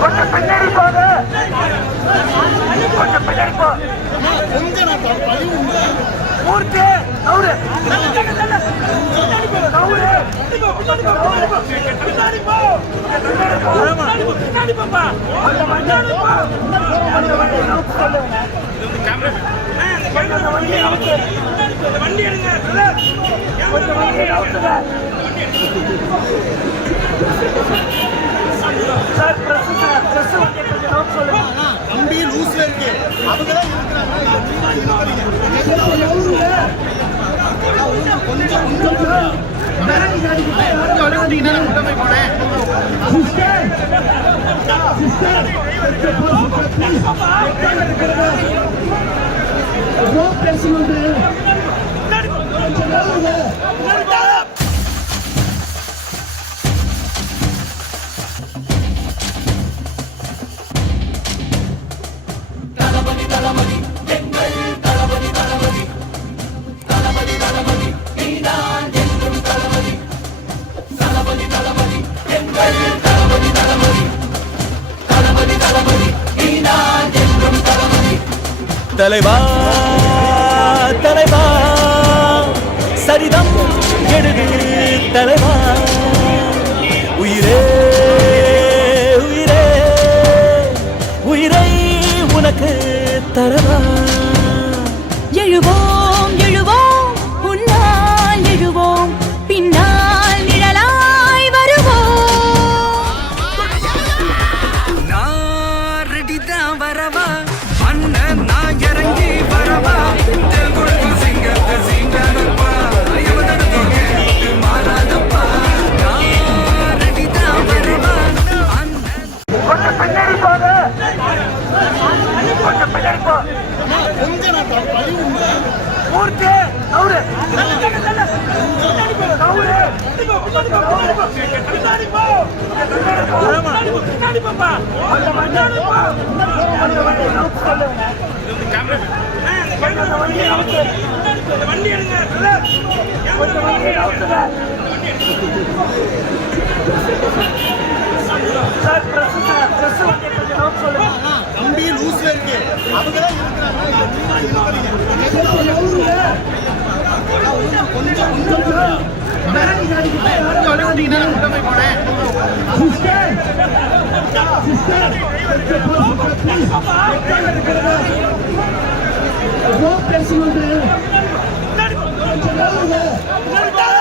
கொஞ்சம் பின்னாடி போங்க. கொஞ்சம் பின்னாடி போ. மூர்த்தி நவுரு நவுரு பின்னாடி போ. பின்னாடி போப்பா. வண்டி எடுங்க. சார் பிரஸ் சொல்லுங்க. தம்பி லூஸ்ல இருக்கு. அவங்கதான் தலைவா தலைவா சரிதம் எழுது தலைவா உயிரே உயிரே உயிரை உனக்கு தரவா எழுவோம் எழுவோம் உன்னால் எழுவோம் பின்னால் நிழலாய் வருவோம் நான் ரெடிதான் வரவா அண்ணன் நான் இறங்கி வரவா சிங்கத்தை சிங்கப்பா மாறாதப்பா நான் ரெடிதான் வரவா கொஞ்சம் பின்னாடி போங்க. கொஞ்சம் பின்னாடி போ. மூர்த்தி நவுரு நவுரு பின்னாடி போ. பின்னாடி போப்பா. வண்டி எடுங்க. சார் பிரஸ் சொல்லுங்க. தம்பி லூஸ்ல இருக்கு. அவங்கதான் இருக்கிறாங்க.